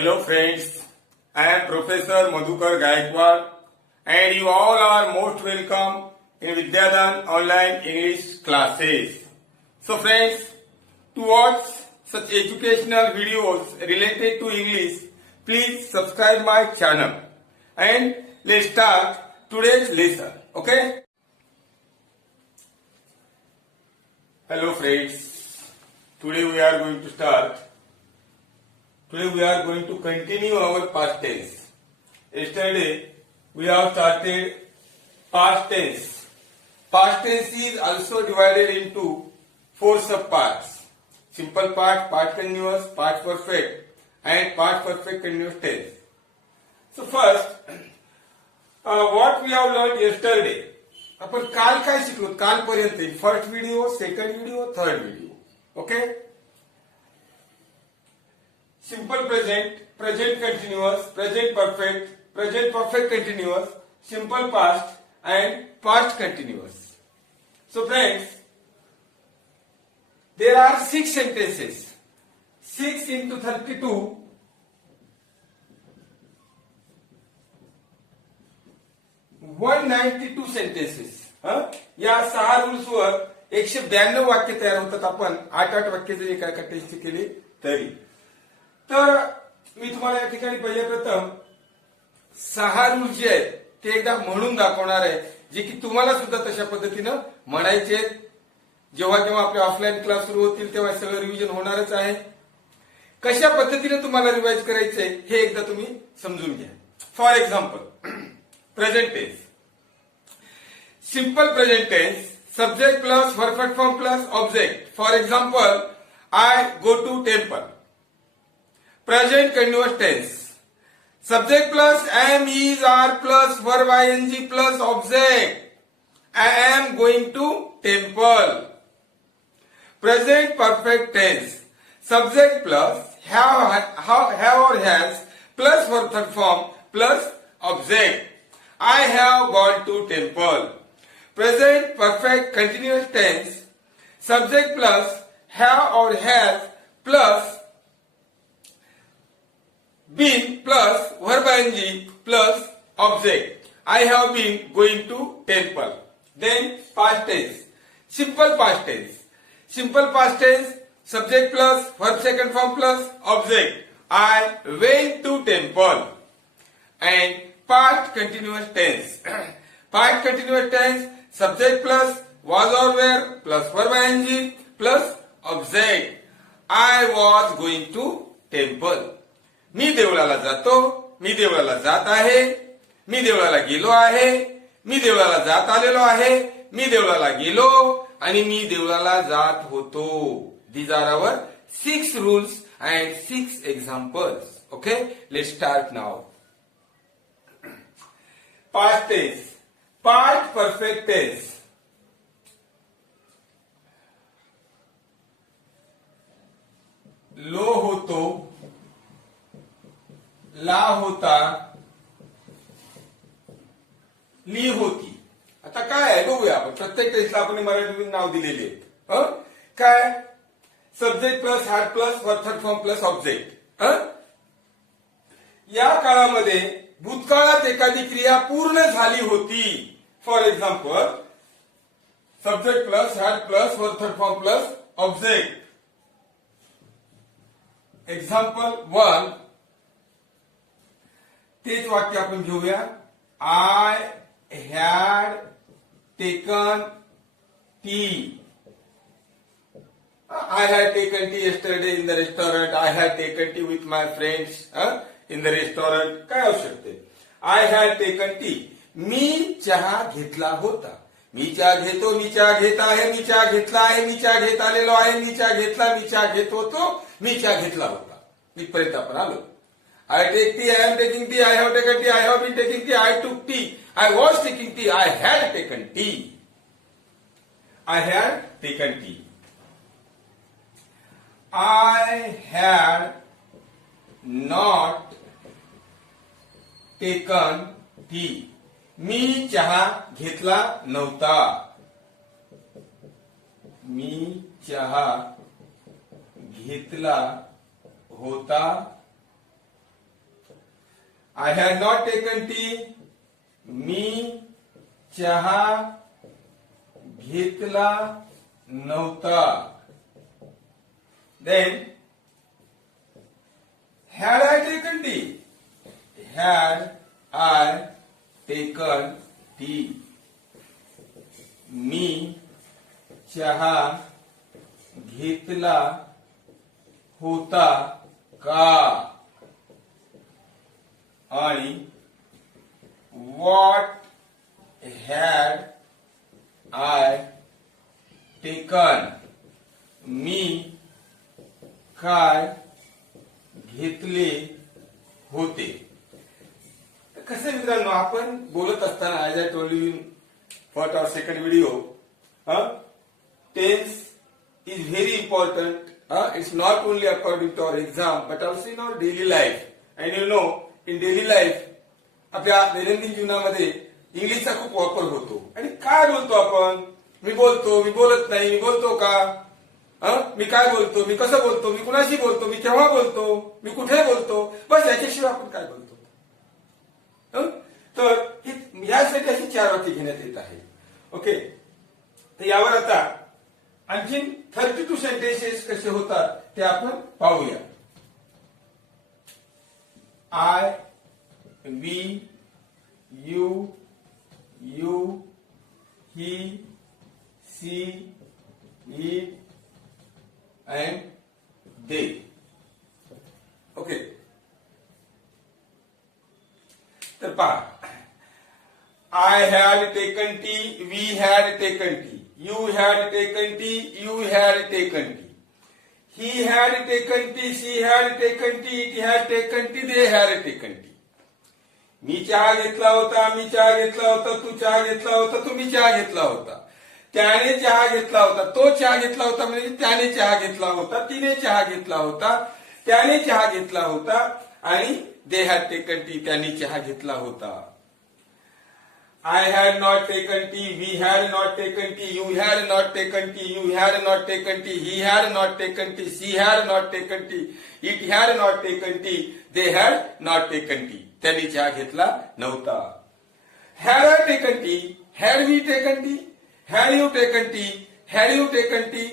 Hello friends, I am Professor Madhukar Gaikwad and you all are most welcome in Vidyadan online English classes. So friends, to watch such educational videos related to English, please subscribe my channel and let's start today's lesson. Okay? Hello friends, today we are going to start. Today we are going to continue our past tense. Yesterday we have started past tense. Past tense is also divided into four subparts. Simple part, part continuous, part perfect and part perfect continuous tense. So first, what we have learned yesterday. आपण काल काय शिकलो? कालपर्यंत first video, second video, third video. Okay? Simple present, present continuous, present perfect continuous, simple past and past continuous. So friends, there are 6 sentences. 6 into 32, 192 sentences. या 6 rules वर 192 वाक्य तयार होतात. आपण 8 वाक्य जरी एका टेन्सची केली तरी. तर मी तुम्हाला या ठिकाणी पहिले प्रथम 6 रूल्स जे आहेत ते एकदा म्हणून दाखवणार आहे, जे की तुम्हाला सुद्धा तशा पद्धतीनं म्हणायचे. जेव्हा केव्हा आपले ऑफलाईन क्लास सुरू होतील तेव्हा सगळं रिव्हिजन होणारच आहे. कशा पद्धतीने तुम्हाला रिवाइज करायचंय हे एकदा तुम्ही समजून घ्या. For example, present tense. Simple present tense, subject plus perfect form plus object. For example, I go to temple. Present continuous tense. Subject plus am, is, are plus verb ing plus object. I am going to temple. Present perfect tense. Subject plus have or has plus verb third form plus object. I have gone to temple. Present perfect continuous tense. Subject plus have or has plus been plus verb ing plus object. I have been going to temple. Then past tense. Simple past tense. Simple past tense, subject plus verb second form plus object. I went to temple. And past continuous tense. Past continuous tense, subject plus was or were plus verb ing plus object. I was going to temple. मी देवळाला जातो, मी देवळाला जात आहे, मी देवळाला गेलो आहे, मी देवळाला जात आलेलो आहे, मी देवळाला गेलो आणि मी देवळाला जात होतो. These are our 6 rules and 6 examples. Okay, let's start now. Past tense, past perfect tense. Low होतो, ला होता, ली होती. आता काय आहे बघूया आपण. प्रत्येक टेन्सला आपण मराठीतून नाव दिलेले आहेत. काय? Subject plus had plus verb third form plus object. या काळामध्ये भूतकाळात एखादी क्रिया पूर्ण झाली होती. For example, subject plus had plus verb third form plus object. Example 1, तेच वाक्य आपण घेऊया. I had taken tea. I had taken tea yesterday in the restaurant. I had taken tea with my friends in the restaurant. काय असू शकते? I had taken tea. मी चहा घेतला होता. मी चहा घेतो, मी चहा घेत आहे, मी चहा घेतला आहे, मी चहा घेत आलेलो आहे, मी चहा घेतला, मी चहा घेत होतो, मी चहा घेतला होता. इथपर्यंत आपण आलो. I take tea, I am taking tea, I have taken tea, I have been taking tea, I took tea, I was taking tea, I had taken tea. I had taken tea. I had not taken tea. मी चहा घेतला नव्हता. मी चहा घेतला होता I had not taken tea, मी चहा घेतला नव्हता. Then had I taken tea? Had I taken tea? मी चहा घेतला होता का? आणि what had I taken? मी काय घेतले होते. कसं मित्रांनो, आपण बोलत असताना as I told you for our second video, tense is very important. It's not only according to our exam but also in our daily life. And you know, in daily life आपल्या दैनंदिन जीवनामध्ये इंग्लिशचा खूप वापर होतो. आणि काय बोलतो आपण? मी बोलतो, मी बोलत नाही, मी बोलतो का? मी काय बोलतो, मी कसं बोलतो, मी कुणाशी बोलतो, मी केव्हा बोलतो, मी कुठे बोलतो, बस याच्याशिवाय आपण काय बोलतो? तर यासाठी अशी 4 वाक्य घेण्यात येत आहे. ओके, तर यावर आता आणखीन 32 सेंटेन्सेस कसे होतात ते आपण पाहूया. I, we, you, he, she, it and they. Okay. तर पहा, I had taken tea, we had taken tea, you had taken tea, you had taken tea, he had taken tea, she had taken tea, it had taken tea, they had taken tea. मी चहा घेतला होता, मी चहा घेतला होता, तू चहा घेतला होता, तुम्ही चहा घेतला होता, त्याने चहा घेतला होता, तो चहा घेतला होता, म्हणजे त्याने चहा घेतला होता, तिने चहा घेतला होता, त्याने चहा घेतला होता, आणि दे हॅड टेकन टी, त्यांनी चहा घेतला होता. I had not taken tea, we had not taken tea, you had not taken tea, you had not taken tea, he had not taken tea, she had not taken tea, it had not taken tea, they had not taken tea, त्यांनी चहा घेतला नव्हता. Had I taken tea, had we taken tea, had you taken tea, had you taken tea,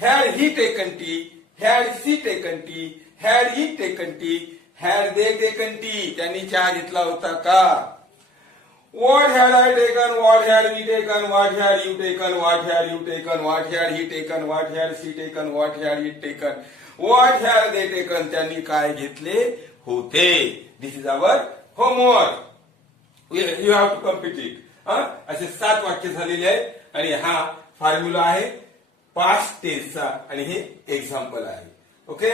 had he taken tea, had she taken tea, had it taken tea, had they taken tea, त्यांनी चहा घेतला होता का? What had I taken, what had we taken, what had you taken, what had you taken, what had he taken, what had she taken, what had it taken, what had they taken, त्यांनी काय घेतले होते. This is our homework. You have to complete it. असे 7 वाक्य झालेले आहेत, आणि हा फॉर्म्युला आहे पास्ट टेन्सचा, आणि हे एक्झाम्पल आहे. Okay,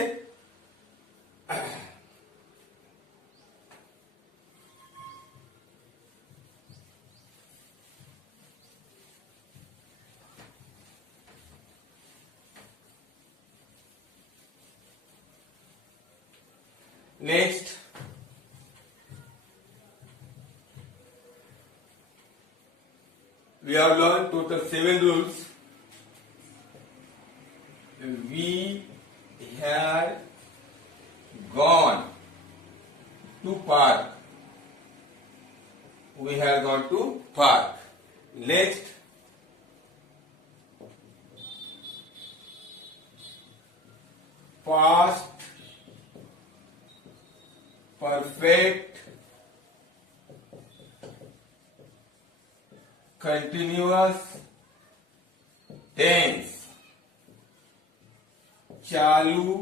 next we have learned total 7 rules. We had gone to park. We had gone to park. Next, past perfect continuous tense, चालू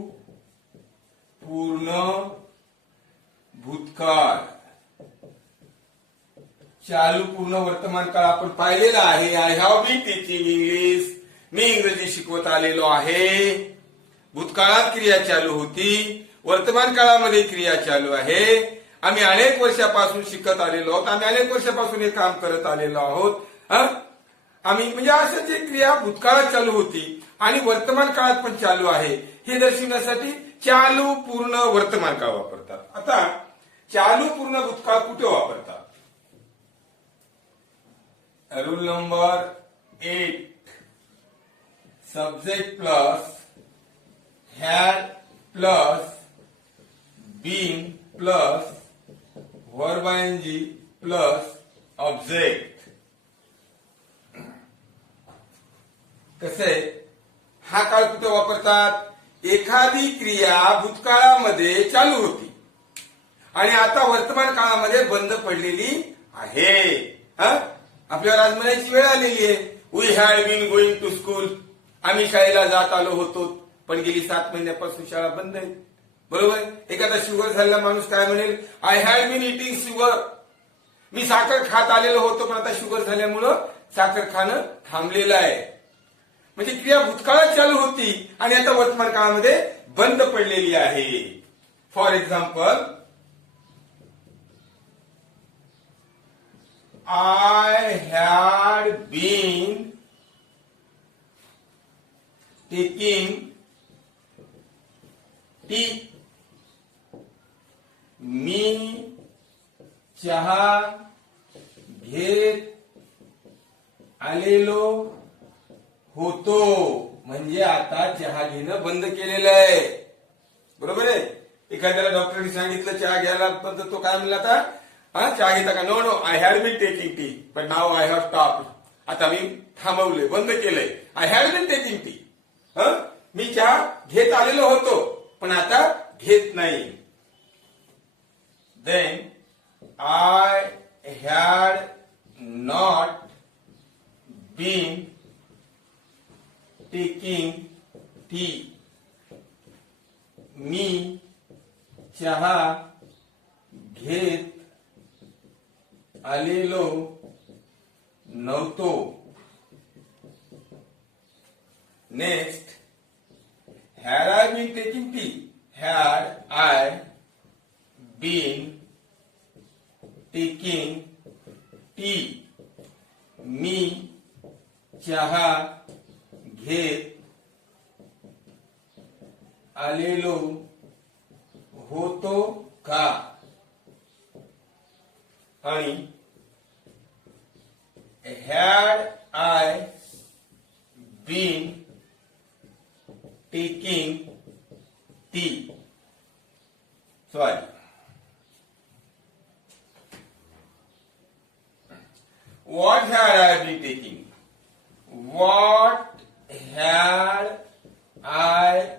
पूर्ण भूतकाळ. चालू पूर्ण वर्तमान काळ आपण पाहिलेला आहे. I have been teaching English, मी इंग्रजी शिकवत आलेलो आहे. भूतकाळात क्रिया चालू होती, वर्तमान काळामध्ये क्रिया चालू आहे. आम्ही अनेक वर्षापासून शिकत आलेलो आहोत, आम्ही अनेक वर्षापासून हे काम करत आलेलो आहोत. आम्ही म्हणजे असं जे क्रिया भूतकाळात चालू होती आणि वर्तमान काळात पण चालू आहे हे दर्शविण्यासाठी चालू पूर्ण वर्तमान काळ वापरतात. आता चालू पूर्ण भूतकाळ कुठे वापरतात? Rule number 8, subject plus had plus been plus verb ing plus object. कसे हा काळ कुठे वापरतात? एखादी क्रिया भूतकाळामध्ये चालू होती आणि आता वर्तमान काळामध्ये बंद पडलेली आहे. आपल्यावर आज म्हणायची वेळ आलेली आहे. We had been going to school. आम्ही शाळेला जात आलो होतो, पण गेली 7 महिन्यापासून शाळा बंद आहे. बरोबर. एखादा शुगर झालेला माणूस काय म्हणेल? I had been eating sugar. मी साखर खात आलेलो होतो, पण आता शुगर झाल्यामुळं साखर खाणं थांबलेलं आहे. म्हणजे क्रिया भूतकाळात चालू होती आणि आता वर्तमान काळामध्ये बंद पडलेली आहे. For example, I had been taking tea. मी चहा घेत आलेलो होतो. म्हणजे आता चहा घेणं बंद केलेलं आहे. बरोबर आहे. एखाद्याला डॉक्टरने सांगितलं चहा घ्यायला, पण तो काय म्हणला आता? चहा घेता का? No no, I had been taking tea but now I have stopped. आता मी थांबवले, बंद केलंय. I had been taking tea. मी चहा घेत आलेलो होतो, पण आता घेत नाही. Then I had not been taking tea. मी चहा घेत आलेलो नव्हतो. Next, had I been taking tea? Had I been taking tea? मी चहा घेत आलेलो होतो का? आणि had I been taking tea? Sorry. What had I been taking? What had I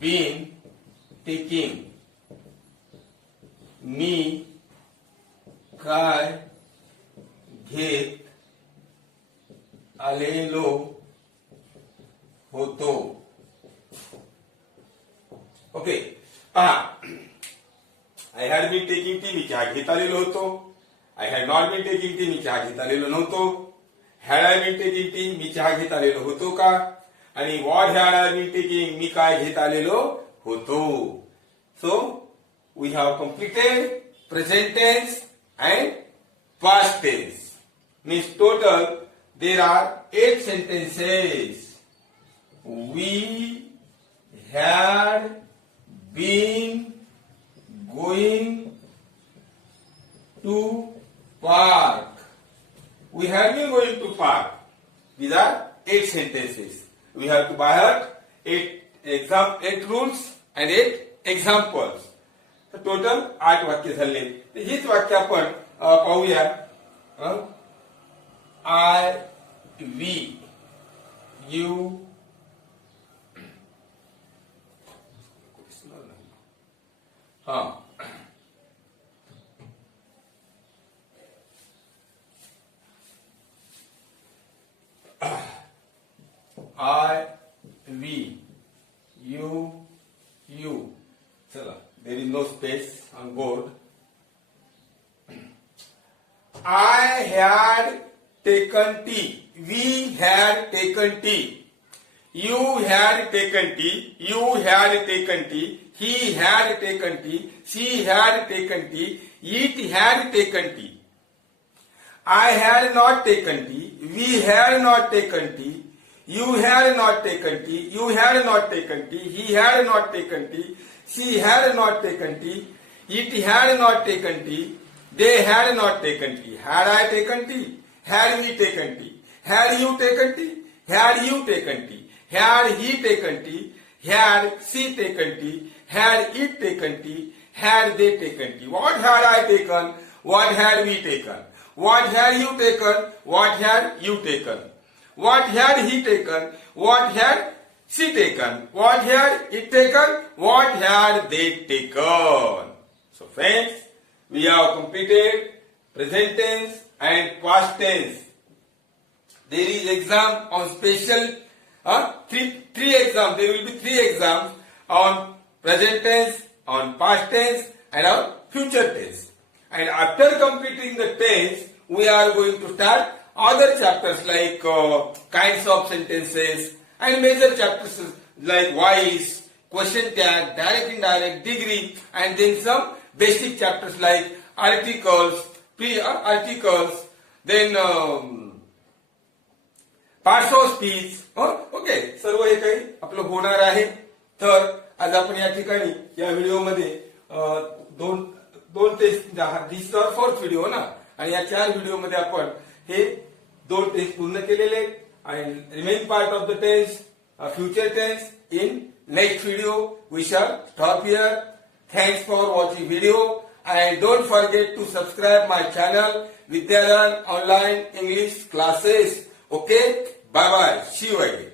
been taking? मी काय घेत आलेलो होतो. ओके, पहा. I had been taking tea. मी चहा घेत आलेलो होतो. I had not been taking tea. मी चहा घेत आलेलो नव्हतो. Had I been taking tea. मी चहा घेत आलेलो होतो का? आणि what had I been taking. मी काय घेत आलेलो होतो. So we have completed present tense and past tense. Means total there are 8 sentences. We had been going to park. We had been going to park. These are 8 sentences. We have to by heart 8 rules and 8 examples. तर total 8 वाक्य झाले. तर हीच वाक्य आपण पाहूया. I, we, you, I, we, you. चला, there is no space on board. I had taken tea. We had taken tea. You had taken tea. You had taken tea. He had taken tea. She had taken tea. It had taken tea. I had not taken tea. We had not taken tea. You had not taken tea. You had not taken tea. He had not taken tea. She had not taken tea. It had not taken tea. They had not taken tea. Had I taken tea? Had we taken tea? Had you taken tea? Had you taken tea? Had he taken tea? Had she taken tea? Had it taken tea? Had they taken tea? What had I taken? what had we taken? What had you taken? What had you taken? What had he taken? What had she taken? What had it taken? What had they taken? So friends, we have completed present tense and past tense. There is exam on special three exams. There will be 3 exams on present tense, on past tense, and on future tense. And after completing the tense, we are going to start other chapters like kinds of sentences and major chapters like voice, question tag, direct, indirect, degree, and then some basic chapters like articles, articles, then parts of speech. Okay, सर्व हे काही आपलं होणार आहे. तर आज आपण या ठिकाणी या व्हिडिओमध्ये दोन टेस्ट, दिस तर 4th व्हिडिओ ना, आणि या 4 व्हिडिओमध्ये आपण हे 2 टेस्ट पूर्ण केलेले आहेत. आणि remain part of the tense, future tense in next video. We shall stop here. Thanks for watching video and don't forget to subscribe my channel Vidya Learn Online English Classes. Okay, bye bye, see you again.